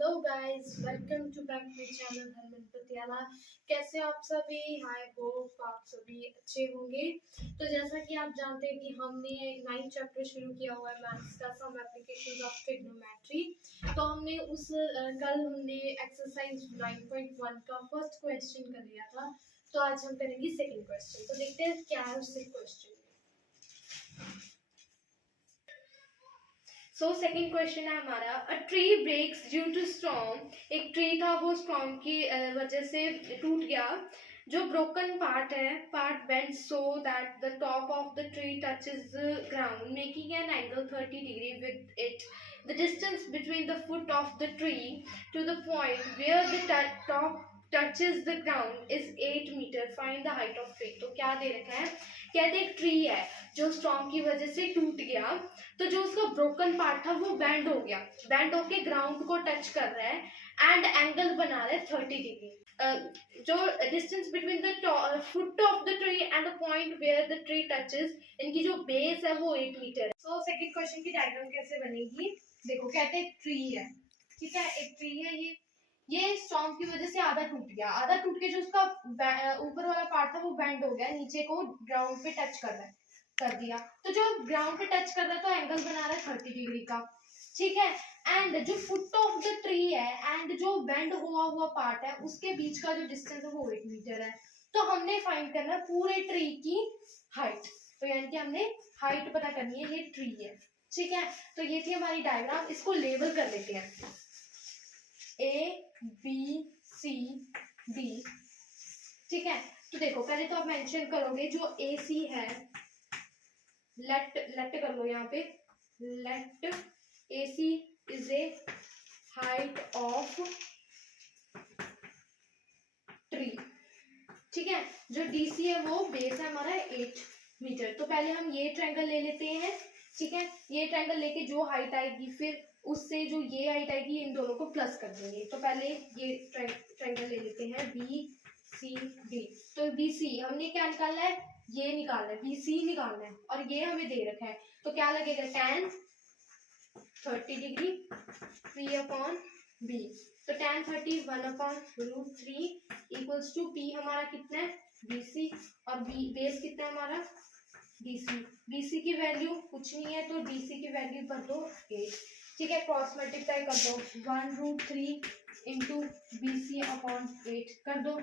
Hello guys, welcome to back my channel Harman Patiala. कैसे आप सभी? आई होप आप सभी अच्छे होंगे। तो जैसा कि आप जानते हैं कि हमने 9th चैप्टर शुरू किया हुआ है मैथ्स का, सम एप्लीकेशंस ऑफ ट्रिग्नोमेट्री। तो हमने कल हमने एक्सरसाइज 9.1 का फर्स्ट क्वेश्चन कर लिया था। तो आज हम करेंगे सेकंड क्वेश्चन। तो देखते हैं क्या है उससे क्वेश्चन। सो सेकेंड क्वेश्चन है हमारा, a tree breaks due to storm. एक ट्री था, वो स्टॉर्म की वजह से टूट गया। जो ब्रोकन पार्ट है, part bend so that the top of the tree touches the ground making an angle 30 degree with it. The distance between the foot of the tree to the point where the top touches the ground is 8 metre. Find the height of tree. तो क्या दे रखा है, कहते एक tree है जो storm की वजह से टूट गया, तो जो उसका ब्रोकन पार्ट था वो बेंड हो गया, बेंड होके ग्राउंड को टच कर रहा है एंड एंगल बना रहा है 30 डिग्री। जो distance between the foot of the tree and the point where the tree touches, इनकी जो बेस है वो 8 मीटर है। सो सेकंड क्वेश्चन की डायग्राम कैसे बनेगी, देखो कहते हैं एक ट्री है, ठीक है, एक ट्री है, ये स्टॉर्म की वजह से आधा टूट गया, आधा टूट के जो उसका ऊपर वाला पार्ट था वो बेंड हो गया, नीचे को ग्राउंड पे टच कर रहा है, कर दिया। तो जो ग्राउंड पे टच कर रहा है तो एंगल बना रहा है 30 डिग्री का, ठीक है। एंड जो फुट ऑफ द ट्री है एंड जो बेंड हुआ पार्ट है उसके बीच का जो डिस्टेंस है वो 8 मीटर है। तो हमने फाइंड करना है पूरे ट्री की हाइट। तो यानी कि हमने हाइट पता करनी है, ये ट्री है, ठीक है। तो ये थी हमारी डायग्राम, इसको लेबल कर लेते हैं, A B C D, ठीक है। तो देखो पहले तो आप मेंशन करोगे जो AC है, लेट कर लो यहाँ पे, let AC is a height of tree, ठीक है। जो DC है वो बेस है हमारा 8 मीटर। तो पहले हम ये ट्रायंगल ले लेते हैं, ठीक है। ये ट्रायंगल लेके जो हाइट आएगी फिर उससे जो ये हाइट आएगी इन दोनों को प्लस कर देंगे। तो पहले ये ट्रायंगल ले लेते हैं BCD। तो BC हमने क्या निकालना है, ये निकालना है, BC निकालना है, और ये हमें दे रखा है। तो क्या लगेगा, tan 30 degree P upon B। तो tan 30 1 upon √3 equals to P हमारा कितना है, BC, और B बेस कितना है हमारा, DC। BC की वैल्यू कुछ नहीं है तो DC की वैल्यू कर दो 8, ठीक है। क्रॉस मल्टीप्लाई कर दो, 1√3 इंटू BC अपॉन 8 कर दो,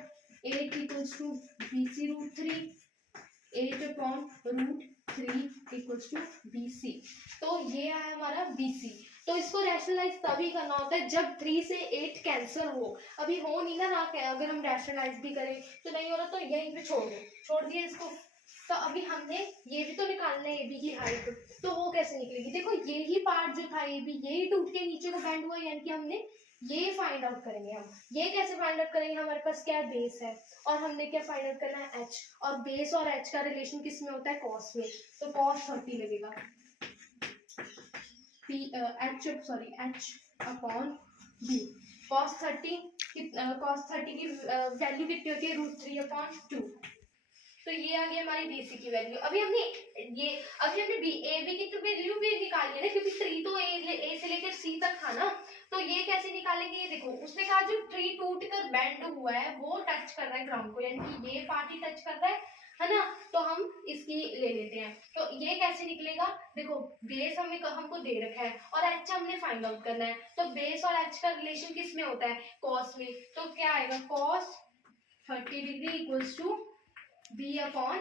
8 equals to BC √3, 8 upon √3 equals to BC। तो ये है हमारा BC। तो इसको रैशनलाइज तभी करना होता है जब 3 से 8 कैंसिल हो। अभी हो नहीं ना अगर हम रैशनलाइज भी करें तो नहीं हो रहा, तो यहीं पे छोड़ दिए इसको। तो अभी हमने ये भी तो निकालना है, ये भी की हाइट, तो वो कैसे निकलेगी, देखो ये ही पार्ट जो था ये भी यही टूट के नीचे को बेंड हुआ, यानी कि हमने ये फाइंड आउट करेंगे। हम ये कैसे फाइंड आउट करेंगे, हमारे पास क्या है, बेस है, और हमने क्या फाइंड आउट करना है, h, और बेस और h का रिलेशन किस में होता है, cos में। तो cos 30 लगेगा, h अपॉन b। cos 30 की वैल्यू कितनी होती है, √3 अपॉन 2। तो ये आ गई हमारी BC की वैल्यू। अभी हमने AB की तो वैल्यू भी निकाली है ना, क्योंकि ट्री तो A से लेकर C तक था ना। तो ये कैसे निकालेंगे, ये देखो उसने कहा जो ट्री टूट कर बेंड हुआ है वो टच कर रहा है ग्राउंड को, यानी कि ये पार्ट ही टच कर रहा है ना। तो हम इसकी ले लेते हैं। तो ये कैसे निकलेगा, देखो बेस हमको दे रखा है और h हमने फाइंड आउट करना है। तो बेस और h का रिलेशन किस में होता है, cos में। तो क्या आएगा, cos 30 degree equals to B upon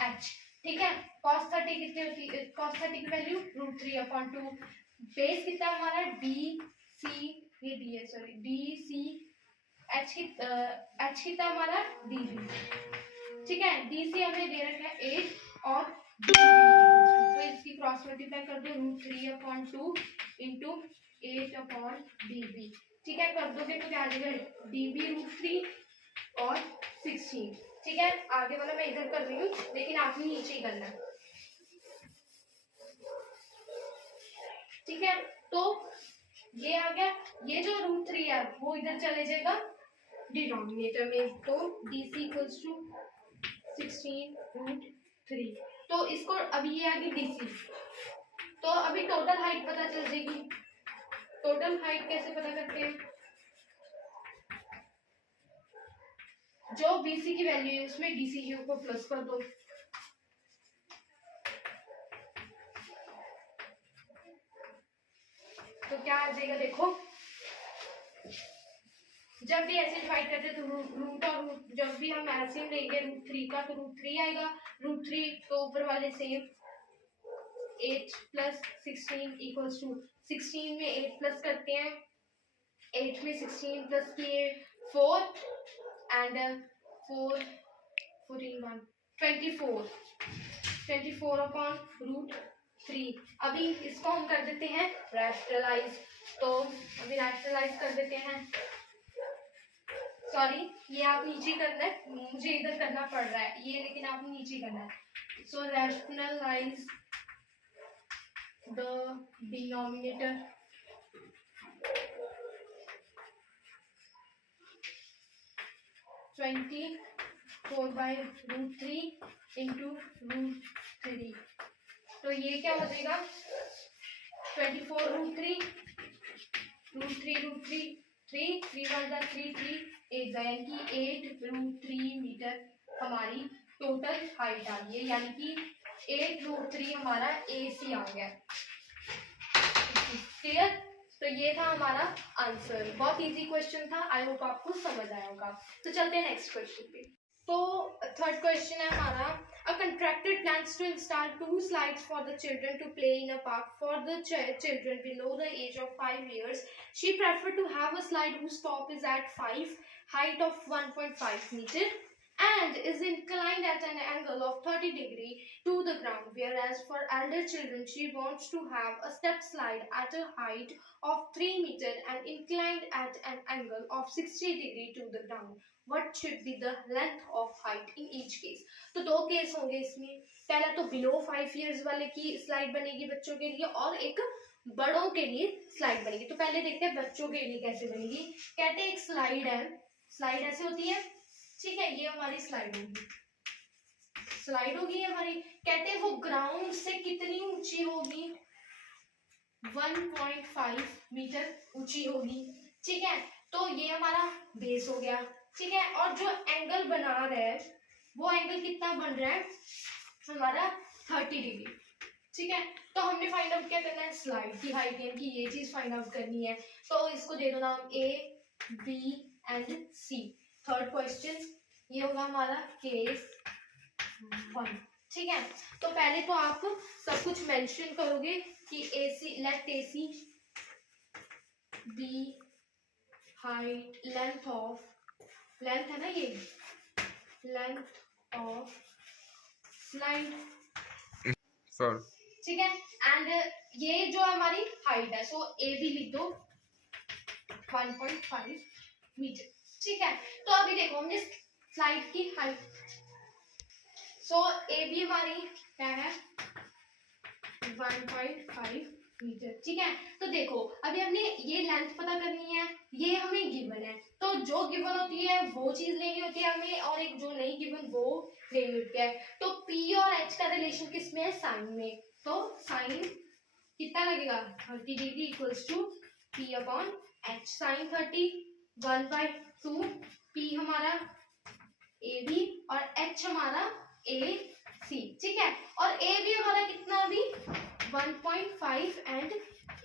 h, ठीक है। cos 30 कितनी होती है, cos 30 की वैल्यू √3 अपॉन 2। बेस कितना हमारा BC, ये D है, सॉरी DC, h कितना हमारा DB, ठीक है। DC हमें दे रखा है 8 और DB, तो इसकी क्रॉस मल्टीप्लाई कर दो, √3 अपॉन 2 इंटू 8 अपॉन DB, ठीक है। कर दोगे तो क्या आ जाएगा, DB √3 और 16, ठीक है। आगे वाला मैं इधर कर रही हूँ, लेकिन आपने नीचे ही करना है, ठीक है। तो ये आ गया, ये जो √3 है वो इधर चले जाएगा डिनोमिनेटर में। तो DC इक्वल्स टू 16√3। तो इसको अभी ये आ गई DC। तो अभी टोटल हाइट पता चल जाएगी। टोटल हाइट कैसे पता करते हैं, जो BC की वैल्यू है उसमें DC क्यूब को प्लस कर दो, तो क्या आ जाएगा देखो, जब भी ऐसे डिवाइड करते हैं तो रूट और रूट, जब भी हम एलसीएम लेंगे √3 का तो √3 आएगा, √3 तो ऊपर वाले सेम, 8 + 16 = 16 में 8 प्लस करते हैं, 8 में 16 प्लस किए 4 एंड 4 14 1 24/√3। अभी इसको हम कर देते हैं रैशनलाइज, तो अभी रैशनलाइज कर देते हैं, सॉरी ये आप नीचे करना है, मुझे इधर करना पड़ रहा है ये, लेकिन आप नीचे करना है। सो रैशनलाइज द डिनोमिनेटर, √3 × √3, तो ये क्या हो जाएगा 24√3 √3 3 3 1 3 3 8 यानी कि 8√3 मीटर हमारी टोटल हाइट आ गई है, यानी कि 8√3 हमारा AC आ गया। क्लियर? तो ये था हमारा आंसर, बहुत इजी क्वेश्चन था, आई होप आपको समझ आया होगा। तो चलते हैं नेक्स्ट क्वेश्चन पे। तो थर्ड क्वेश्चन है हमारा, a contractor plans to install 2 slides for the children to play in a park. For the children below the age of 5 years, she preferred to have a slide whose top is at 5, height of 1.5 meter and is inclined at an angle of 30 degree to the ground, whereas for elder children she wants to have a step slide at a height of 3 meter and inclined at an angle of 60 degree to the ground. What should be the length of height in each case? तो दो case होंगे इसमें, पहला तो below 5 years वाले की slide बनेगी बच्चों के लिए, और एक बड़ों के लिए स्लाइड बनेगी। तो पहले देखते हैं बच्चों के लिए कैसे बनेगी। कहते हैं एक स्लाइड है, स्लाइड ऐसे होती है, ठीक है, ये हमारी स्लाइड होगी, स्लाइड होगी हमारी। कहते हैं वो ग्राउंड से कितनी ऊंची होगी, 1.5 मीटर ऊंची होगी, ठीक है। तो ये हमारा बेस हो गया, ठीक है। और जो एंगल बना रहा है वो एंगल कितना बन रहा है हमारा 30 डिग्री, ठीक है। तो हमने फाइंड आउट क्या करना है, स्लाइड की हाइट, यानी कि ये चीज फाइंड आउट करनी है। तो इसको दे दो नाम A, B and C। Third question ये होगा हमारा केस 1, ठीक है। तो पहले तो आप सब कुछ मेंशन करोगे कि AC, let AC be height, length of, length है ना ये, लेंथ ऑफ स्लाइड, सर ठीक है। एंड ये जो हमारी हाइट है, सो ए भी लिख दो 1.5 मीटर, ठीक है। तो अभी देखो हमने स्लाइड की हाइट, सो ए भी हमारी क्या है 1.5 मीटर, ठीक है। तो देखो अभी हमने ये लेंथ पता करनी है, ये हमें गिवन है, तो जो गिवन होती है वो चीज लेनी होती है हमें, और एक जो नहीं गिवन वो लेनी होती है। तो P और H का रिलेशन किस में है, साइन में। तो साइन कितना लगेगा 30 degree equals to P/H, sine 30 1/2, P हमारा AB और H हमारा AC, ठीक है। और A भी हमारा कितना अभी 1.5 एंड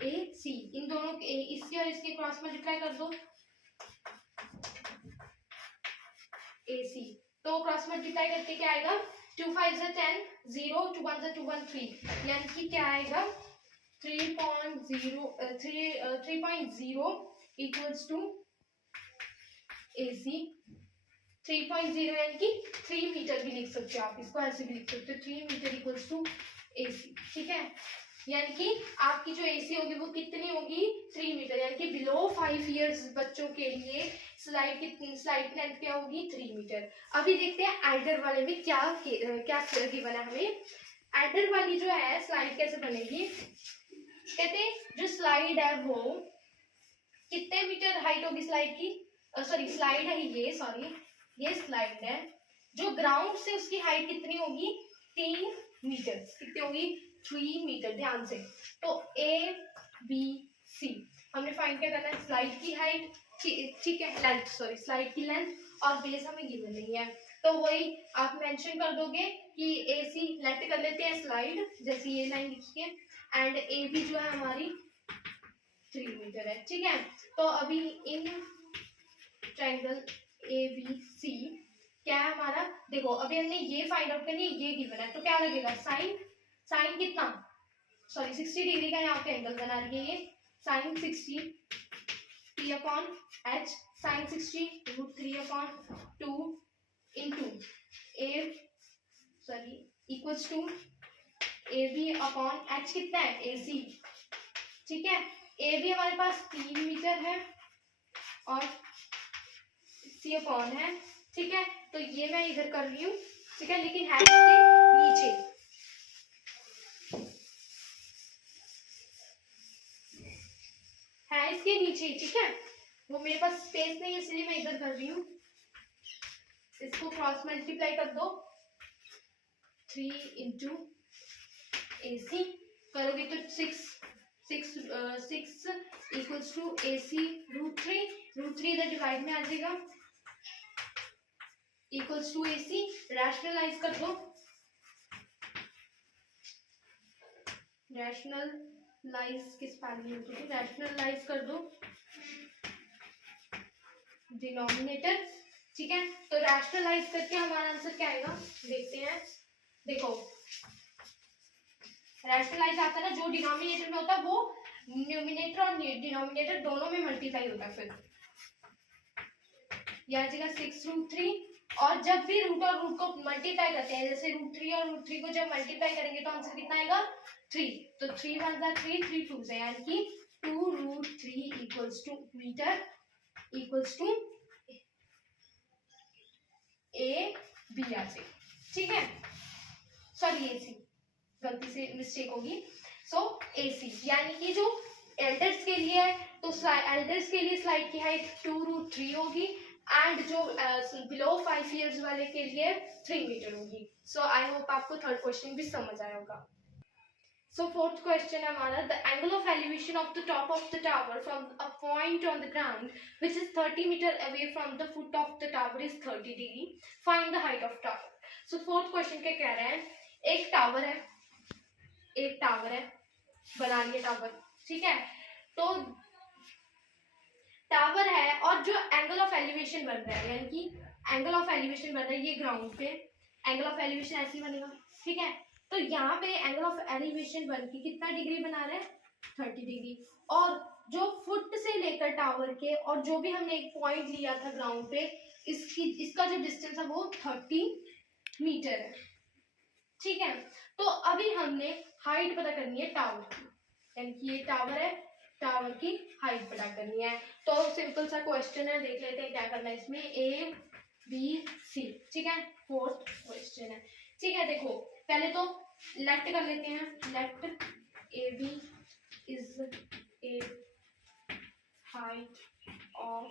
AC, इन दोनों के इसके और इसके क्रॉस मल्टीप्लाई कर दो AC, तो क्रॉस मल्टीप्लाई करके क्या आएगा 2 5 10, 0 2 1 2 1 3, यानी कि क्या आएगा 3.0 इक्वल्स टू AC 3.0, यानी कि 3 मीटर भी लिख सकते हो आप, इसको ऐसे भी लिख सकते हो 3 मीटर इक्वल्स टू AC, ठीक है। यानी कि आपकी जो AC होगी वो कितनी होगी 3 मीटर, यानी कि बिलो 5 इयर्स बच्चों के लिए स्लाइड की लेंथ क्या होगी 3 मीटर। अभी देखते हैं एडर वाले में क्या गिवन है हमें। एडर वाली जो है स्लाइड कैसे बनेगी, कहते हैं जो स्लाइड है वो कितने मीटर हाइट होगी स्लाइड की, सॉरी स्लाइड है ये, सॉरी ये स्लाइड है, जो ग्राउंड से उसकी हाइट कितनी होगी 3 मीटर, कितनी होगी 3 मीटर, ध्यान से। तो A B C हमने फाइंड क्या करना है, स्लाइड की हाइट ठीक है, लेंथ, सॉरी, स्लाइड की लेंथ और बेस हमें गिवन नहीं है, तो वही आप मेंशन कर दोगे कि AC लेट कर लेते हैं स्लाइड, जैसे ये लाइन लिखी है, एंड AB जो है हमारी 3 मीटर है, ठीक है। तो अभी इन ट्रायंगल ABC क्या है हमारा, देखो अभी हमने ये फाइंड आउट करनी है, ये गिवन है, तो क्या लगेगा, साइन कितना, सॉरी 60 डिग्री का यहाँ पे एंगल बना रही है, ये sine 60 P upon H, sine 60 √3/2 into equals to AB upon H कितना है, AC, ठीक है। AB हमारे पास 3 मीटर है और C अपॉन है, ठीक है, तो ये मैं इधर कर रही हूँ, ठीक है, लेकिन है इसके नीचे, है इसके नीचे, ठीक है, वो मेरे पास स्पेस नहीं है इसलिए मैं इधर कर रही हूँ। इसको क्रॉस मल्टीप्लाई कर दो, 3 इंटू AC करोगे तो 6 इक्वल्स टू AC √3 इधर डिवाइड में आ जाएगा, इक्वल्स टू AC, रैशनलाइज कर दो, रैशनलाइज किस पानी में, रैशनलाइज कर दो डिनोमिनेटर, ठीक है, तो रैशनलाइज करके हमारा आंसर क्या आएगा, देखते हैं, देखो रैशनलाइज आता है ना, जो डिनोमिनेटर में होता है वो न्यूमिनेटर और डिनोमिनेटर दोनों में मल्टीप्लाई होता है, फिर यह आ जाएगा 6√3, और जब भी रूट और रूट को मल्टीप्लाई करते हैं, जैसे √3 और √3 को जब मल्टीप्लाई करेंगे तो आंसर कितना आएगा, 3, तो 3 1 3 3 2 से, यानी कि 2√3 equals to metre equals to AB आ जाएगा, ठीक है, सॉरी AC, गलती से मिस्टेक होगी, सो AC, यानी कि जो एल्डर्स के लिए है तो एल्डर्स के लिए स्लाइड की हाइट 2√3 होगी, एंड जो बिलो 5 इयर्स वाले के लिए 3 मीटर होगी। सो आई होप आपको थर्ड क्वेश्चन भी समझ आया होगा। सो फोर्थ क्वेश्चन है हमारा, the angle of elevation of the top of the tower from a point on the ground which is 30 metre away from the foot of the tower is 30 degree, find the height of tower. So fourth question क्या कह रहे हैं, एक tower है, बना लिए tower, ठीक है, तो टावर है और जो एंगल ऑफ एलिवेशन बन रहा है, यानी कि एंगल ऑफ एलिवेशन बन रहा है ये ग्राउंड पे, एंगल ऑफ एलिवेशन ऐसे बनेगा, ठीक है, तो यहाँ पे एंगल ऑफ एलिवेशन बन के कितना डिग्री बना रहा है, 30 डिग्री, और जो फुट से लेकर टावर के और जो भी हमने एक पॉइंट लिया था ग्राउंड पे, इसका जो डिस्टेंस है वो 30 मीटर है, ठीक है। तो अभी हमने हाइट पता करनी है टावर की, यानी कि ये टावर है, टावर की हाइट पता करनी है, तो सिंपल सा क्वेश्चन है, देख लेते हैं क्या करना है इसमें, ABC, ठीक है, फोर्थ क्वेश्चन है, ठीक है। देखो पहले तो लेट कर लेते हैं, let AB is a height of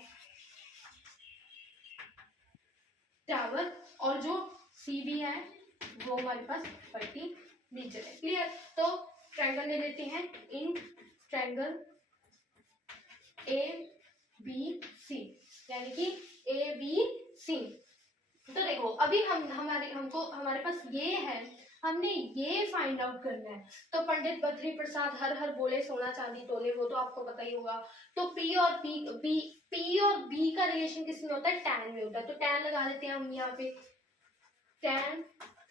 tower, और जो CB है वो हमारे पास 30 मीटर है, क्लियर। तो ट्रायंगल ले लेते हैं, इन ट्रायंगल ABC, यानी कि ABC, तो देखो अभी हमारे पास ये है, हमने ये फाइंड आउट करना है, तो पंडित बद्री प्रसाद हर हर बोले सोना चांदी तोले, वो तो आपको पता ही होगा, तो P और B का रिलेशन किसमें होता है, tan में होता है, तो tan लगा देते हैं हम यहाँ पे, tan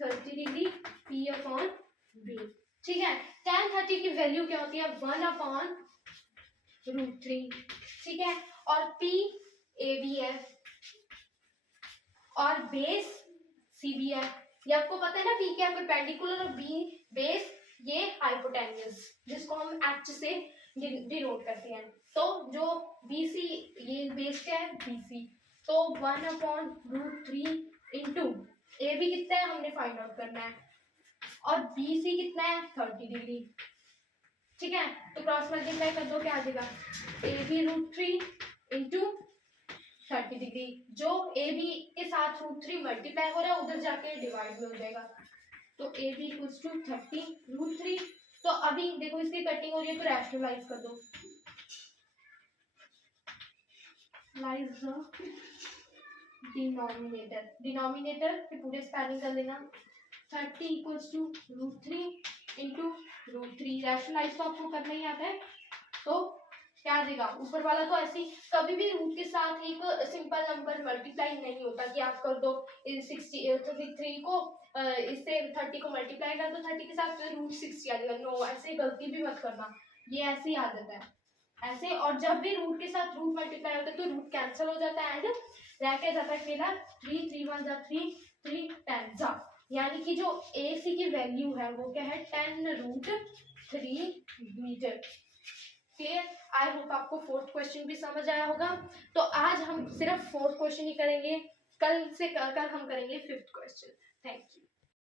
30 degree P upon B, ठीक है, tan 30 की वैल्यू क्या होती है, 1/√3, ठीक है, और P AB है और बेस CB है, ये आपको पता है ना, P क्या परपेंडिकुलर और B बेस, ये हाइपोटेन्यूज जिसको हम H से डिनोट करते हैं, तो जो BC ये बेस क्या है BC, तो 1/√3 इंटू AB कितना है हमने फाइंड आउट करना है, और BC कितना है 30 डिग्री, ठीक है, तो क्रॉस मल्टीप्लाई कर दो, क्या आ जाएगा, AB√3 इंटू 30 डिग्री, जो AB के साथ √3 मल्टीप्लाई हो रहा है उधर जाके डिवाइड में हो जाएगा, तो AB इक्वल्स टू 30 √3, तो अभी देखो इसकी कटिंग हो रही है तो रैशनलाइज कर दो, lies the denominator. Denominator के पूरे स्पेलिंग कर लेना. 30 equals to √3 into √3. रैशनलाइज तो आपको करना ही आता है, तो क्या देगा ऊपर वाला. तो ऐसे कभी भी रूट के साथ एक सिंपल नंबर मल्टीप्लाई नहीं होता कि आप कर दो 63 को इससे 30 को मल्टीप्लाई कर दो 30 के साथ √60 आ जाएगा. नो, ऐसे गलती भी मत करना, ये ऐसे ही आ जाता है ऐसे. और जब भी रूट के साथ रूट मल्टीप्लाई होता है तो रूट कैंसिल हो जाता है एंड रह के जाता है अकेला 3 3 1 जा 3 3 10 जा. यानी कि जो ए सी की वैल्यू है वो क्या है 10√3 मीटर. क्लियर. आई होप आपको फोर्थ क्वेश्चन भी समझ आया होगा. तो आज हम सिर्फ फोर्थ क्वेश्चन ही करेंगे, कल हम करेंगे फिफ्थ क्वेश्चन. Thank you.